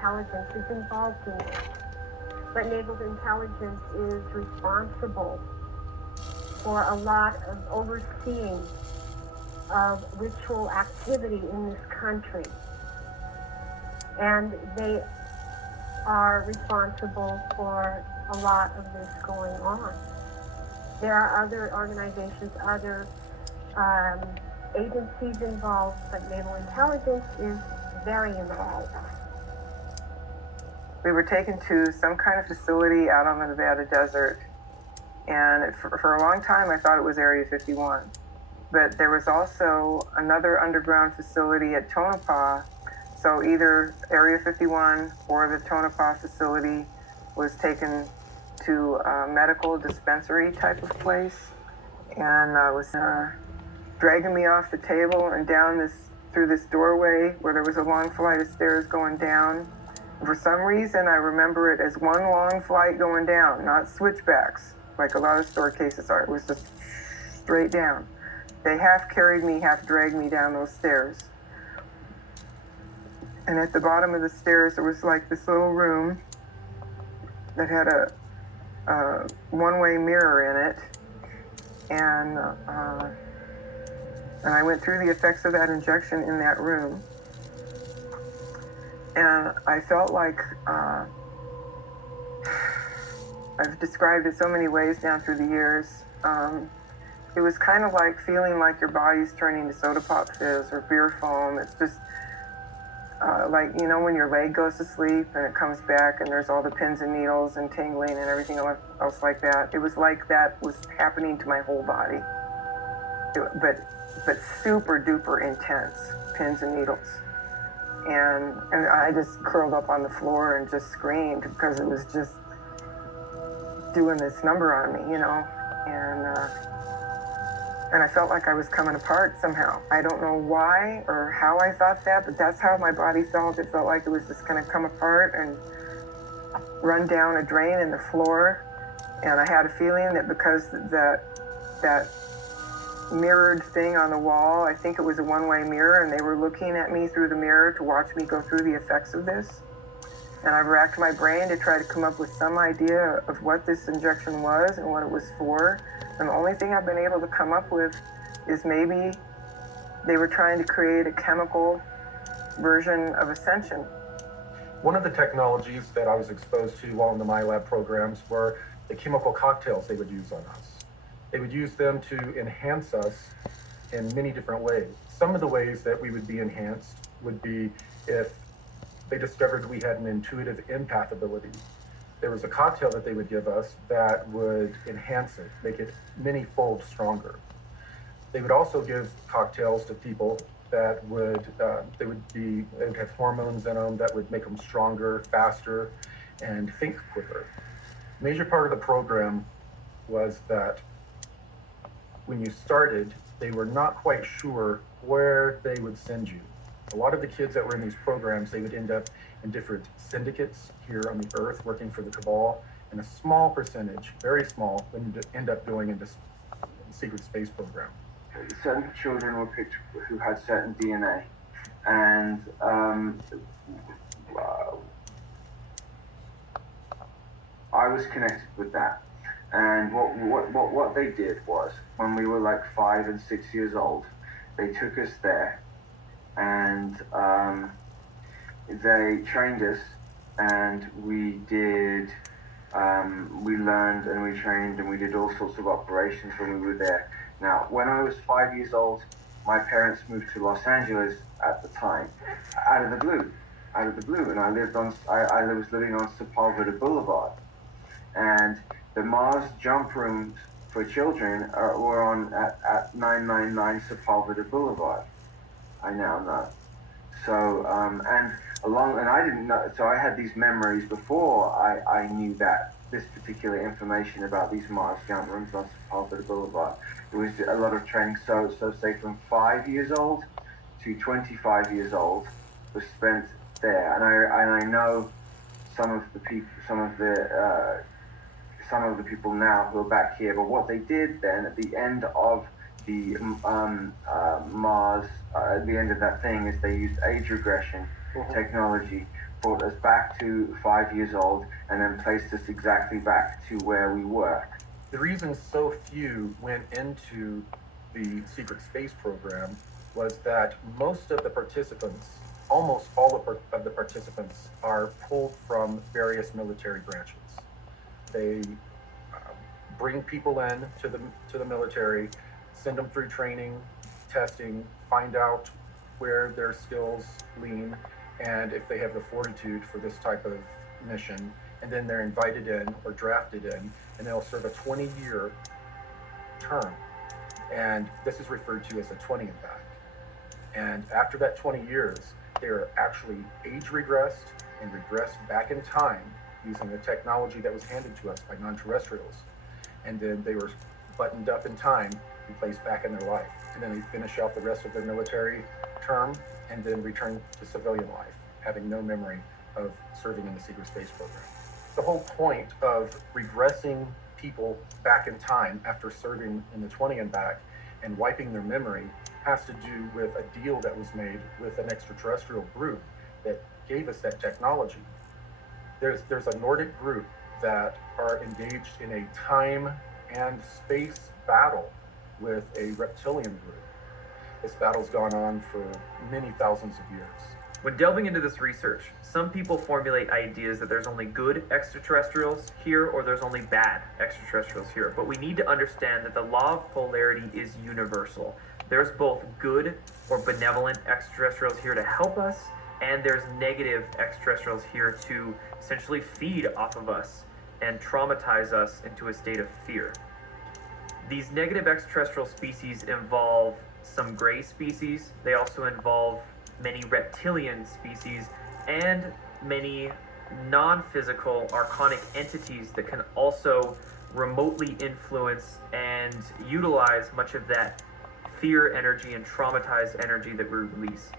intelligence is involved in this. But naval intelligence is responsible for a lot of overseeing of ritual activity in this country. And they are responsible for a lot of this going on. There are other organizations, other agencies involved, but naval intelligence is very involved. We were taken to some kind of facility out on the Nevada desert, and for a long time I thought it was Area 51. But there was also another underground facility at Tonopah, so either Area 51 or the Tonopah facility was taken to a medical dispensary type of place, and was dragging me off the table and down through this doorway where there was a long flight of stairs going down. For some reason, I remember it as one long flight going down, not switchbacks, like a lot of store cases are. It was just straight down. They half carried me, half dragged me down those stairs. And at the bottom of the stairs, there was like this little room that had a one-way mirror in it. And I went through the effects of that injection in that room. And I felt like, I've described it so many ways down through the years. It was kind of like feeling like your body's turning to soda pop fizz or beer foam. It's just like, you know, when your leg goes to sleep and it comes back and there's all the pins and needles and tingling and everything else like that. It was like that was happening to my whole body. But super duper intense pins and needles. And I just curled up on the floor and just screamed because it was just doing this number on me, you know. And I felt like I was coming apart somehow. I don't know why or how I thought that, but that's how my body felt. It felt like it was just going to come apart and run down a drain in the floor. And I had a feeling that because that mirrored thing on the wall, I think it was a one-way mirror, and they were looking at me through the mirror to watch me go through the effects of this. And I've racked my brain to try to come up with some idea of what this injection was and what it was for. And the only thing I've been able to come up with is maybe they were trying to create a chemical version of ascension. One of the technologies that I was exposed to while in the MyLab programs were the chemical cocktails they would use on us. They would use them to enhance us in many different ways. Some of the ways that we would be enhanced would be if they discovered we had an intuitive empath ability. There was a cocktail that they would give us that would enhance it, make it many-fold stronger. They would also give cocktails to people that would have hormones in them that would make them stronger, faster, and think quicker. A major part of the program was that when you started, they were not quite sure where they would send you. A lot of the kids that were in these programs, they would end up in different syndicates here on the Earth working for the Cabal, and a small percentage, very small, would end up going into the secret space program. Certain children were picked who had certain DNA, and I was connected with that. And what they did was, when we were like 5 and 6 years old, they took us there, and they trained us, and we learned and we trained and we did all sorts of operations when we were there. Now, when I was 5 years old, my parents moved to Los Angeles at the time, out of the blue, and I was living on Sepulveda Boulevard, and the Mars jump rooms for children were on at 999 Sepulveda Boulevard. I now know. So, and I didn't know, so I had these memories before I knew that, this particular information about these Mars jump rooms on Sepulveda Boulevard. It was a lot of training, so say from 5 years old to 25 years old was spent there. And I know some of the people now who are back here, but what they did then at the end of the Mars, at the end of that thing, is they used age regression technology, brought us back to 5 years old, and then placed us exactly back to where we were. The reason so few went into the secret space program was that most of the participants, almost all of the participants, are pulled from various military branches. They bring people in to the military, send them through training, testing, find out where their skills lean, and if they have the fortitude for this type of mission, and then they're invited in or drafted in, and they'll serve a 20-year term. And this is referred to as a 20 and back. And after that 20 years, they're actually age regressed and regressed back in time using the technology that was handed to us by non-terrestrials. And then they were buttoned up in time and placed back in their life. And then they finish out the rest of their military term and then return to civilian life, having no memory of serving in the secret space program. The whole point of regressing people back in time after serving in the 20 and back and wiping their memory has to do with a deal that was made with an extraterrestrial group that gave us that technology. There's a Nordic group that are engaged in a time and space battle with a reptilian group. This battle's gone on for many thousands of years. When delving into this research, some people formulate ideas that there's only good extraterrestrials here or there's only bad extraterrestrials here. But we need to understand that the law of polarity is universal. There's both good or benevolent extraterrestrials here to help us, and there's negative extraterrestrials here to essentially feed off of us and traumatize us into a state of fear. These negative extraterrestrial species involve some gray species. They also involve many reptilian species and many non-physical archonic entities that can also remotely influence and utilize much of that fear energy and traumatized energy that we release.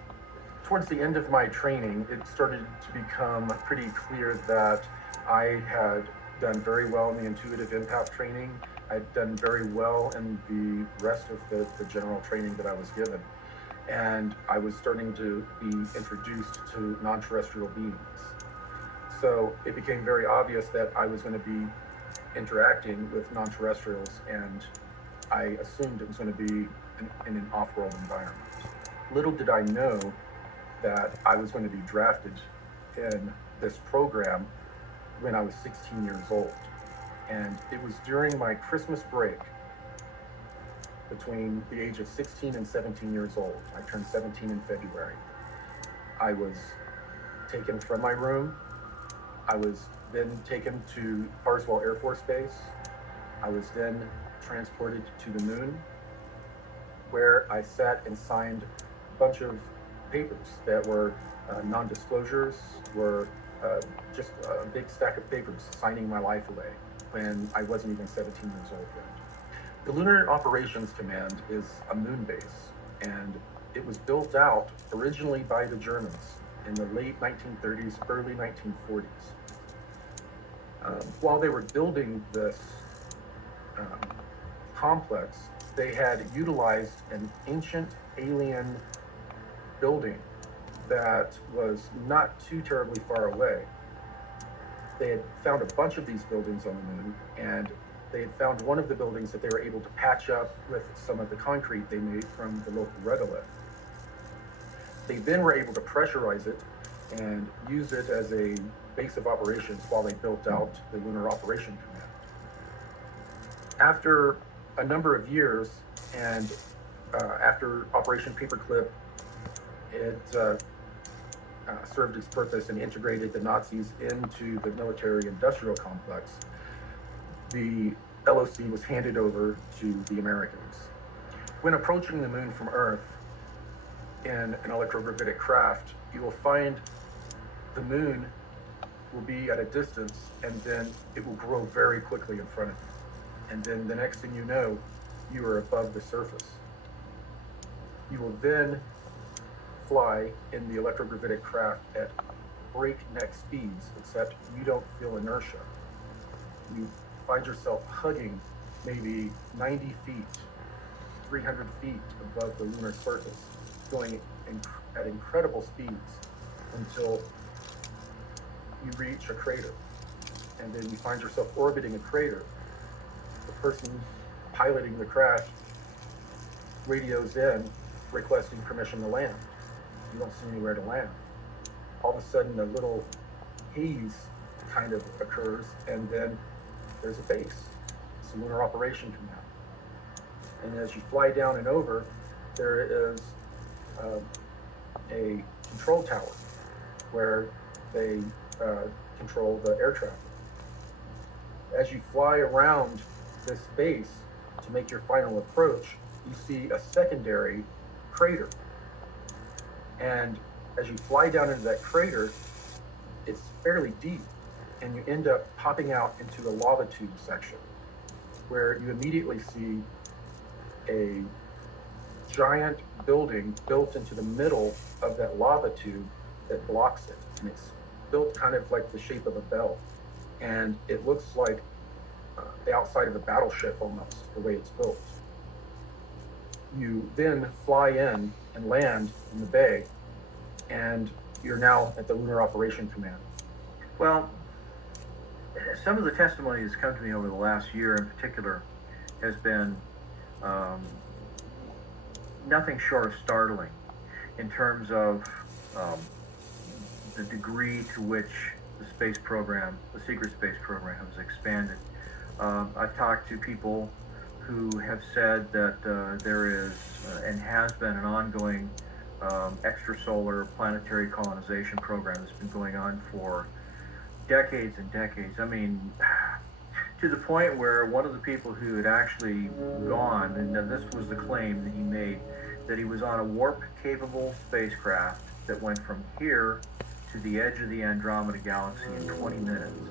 Towards the end of my training, it started to become pretty clear that I had done very well in the intuitive empath training. I'd done very well in the rest of the general training that I was given. And I was starting to be introduced to non-terrestrial beings. So it became very obvious that I was going to be interacting with non-terrestrials, and I assumed it was going to be in an off-world environment. Little did I know that I was going to be drafted in this program when I was 16 years old. And it was during my Christmas break between the age of 16 and 17 years old. I turned 17 in February. I was taken from my room. I was then taken to Carswell Air Force Base. I was then transported to the moon, where I sat and signed a bunch of papers that were non-disclosures, were just a big stack of papers signing my life away when I wasn't even 17 years old yet. The Lunar Operations Command is a moon base, and it was built out originally by the Germans in the late 1930s, early 1940s. While they were building this complex, they had utilized an ancient alien building that was not too terribly far away. They had found a bunch of these buildings on the moon, and they had found one of the buildings that they were able to patch up with some of the concrete they made from the local regolith. They then were able to pressurize it and use it as a base of operations while they built out the Lunar Operation Command. After a number of years, and after Operation Paperclip, it served its purpose and integrated the Nazis into the military-industrial complex, the LOC was handed over to the Americans. When approaching the moon from Earth in an electrogravitic craft, you will find the moon will be at a distance, and then it will grow very quickly in front of you. And then the next thing you know, you are above the surface. You will then fly in the electrogravitic craft at breakneck speeds, except you don't feel inertia. You find yourself hugging maybe 90 feet, 300 feet above the lunar surface, going at incredible speeds until reach a crater, and then you find yourself orbiting a crater. The person piloting the craft radios in requesting permission to land. You don't see anywhere to land. All of a sudden, a little haze kind of occurs, and then there's a base. It's a lunar operation command. And as you fly down and over, there is a control tower where they control the air traffic. As you fly around this base to make your final approach, you see a secondary crater. And as you fly down into that crater, it's fairly deep, and you end up popping out into a lava tube section where you immediately see a giant building built into the middle of that lava tube that blocks it. And it's built kind of like the shape of a bell. And it looks like the outside of a battleship almost, the way it's built. You then fly in and land in the bay, and you're now at the Lunar Operation Command. Well, some of the testimony that's come to me over the last year in particular has been nothing short of startling in terms of the degree to which the space program, the secret space program, has expanded. I've talked to people who have said that there is and has been an ongoing extrasolar planetary colonization program that's been going on for decades and decades. I mean, to the point where one of the people who had actually gone, and this was the claim that he made, that he was on a warp-capable spacecraft that went from here to the edge of the Andromeda Galaxy in 20 minutes.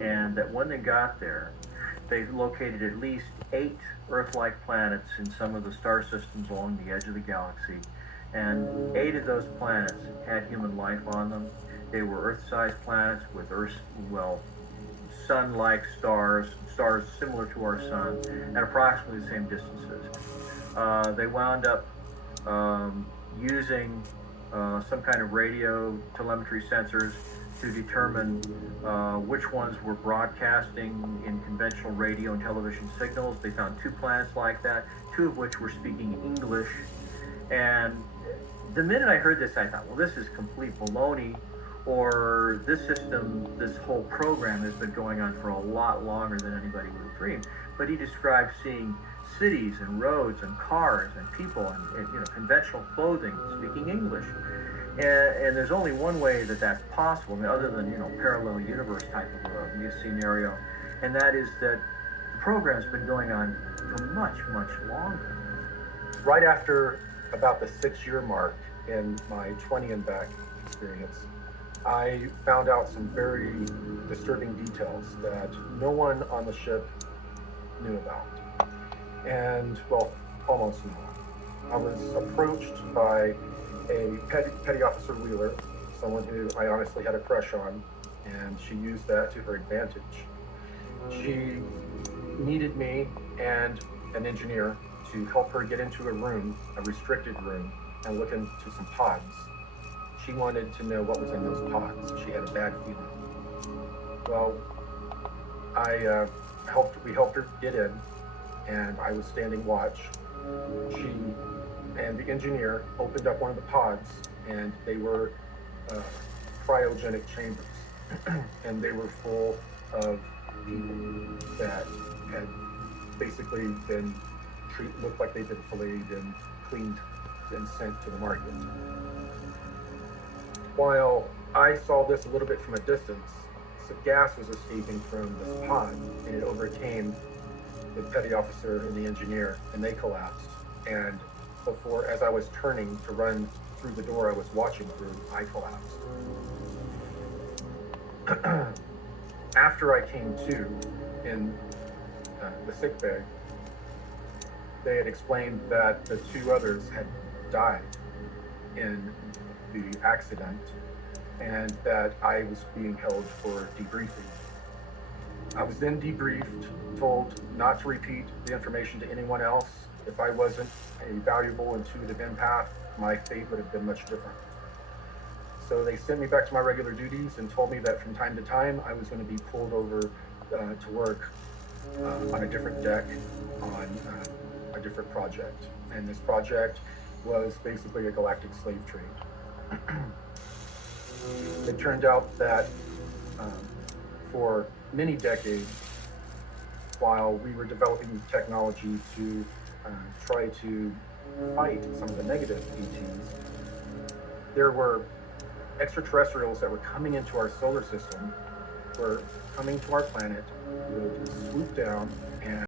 And that when they got there, they located at least 8 Earth-like planets in some of the star systems along the edge of the galaxy. And 8 of those planets had human life on them. They were Earth-sized planets with sun-like stars similar to our sun, at approximately the same distances. They wound up using some kind of radio telemetry sensors to determine which ones were broadcasting in conventional radio and television signals. They found 2 planets like that, 2 of which were speaking English. And the minute I heard this, I thought, well, this is complete baloney, or this system, this whole program has been going on for a lot longer than anybody would have dreamed. But he described seeing cities and roads and cars and people and conventional clothing speaking English. And there's only one way that that's possible, other than parallel universe type of a scenario, and that is that the program's been going on for much, much longer. Right after about the 6-year mark in my 20 and back experience, I found out some very disturbing details that no one on the ship knew about. And, well, almost no one. I was approached by a petty officer Wheeler, someone who I honestly had a crush on, and she used that to her advantage. She needed me and an engineer to help her get into a room, a restricted room, and look into some pods. She wanted to know what was in those pods. She had a bad feeling. Well, we helped her get in, and I was standing watch. She and the engineer opened up one of the pods, and they were cryogenic chambers, and they were full of people that had basically been looked like they'd been filleted and cleaned and sent to the market. While I saw this a little bit from a distance, some gas was escaping from this pod, and it overcame the petty officer and the engineer, and they collapsed. And as I was turning to run through the door I was watching through, I collapsed. After I came to in the sick bay, they had explained that the 2 others had died in the accident, and that I was being held for debriefing. I was then debriefed, told not to repeat the information to anyone else. If I wasn't a valuable intuitive empath, my fate would have been much different. So they sent me back to my regular duties and told me that from time to time I was going to be pulled over to work on a different deck on a different project. And this project was basically a galactic slave trade. It turned out that for many decades, while we were developing technology to try to fight some of the negative ETs, there were extraterrestrials that were coming into our solar system, were coming to our planet, would swoop down,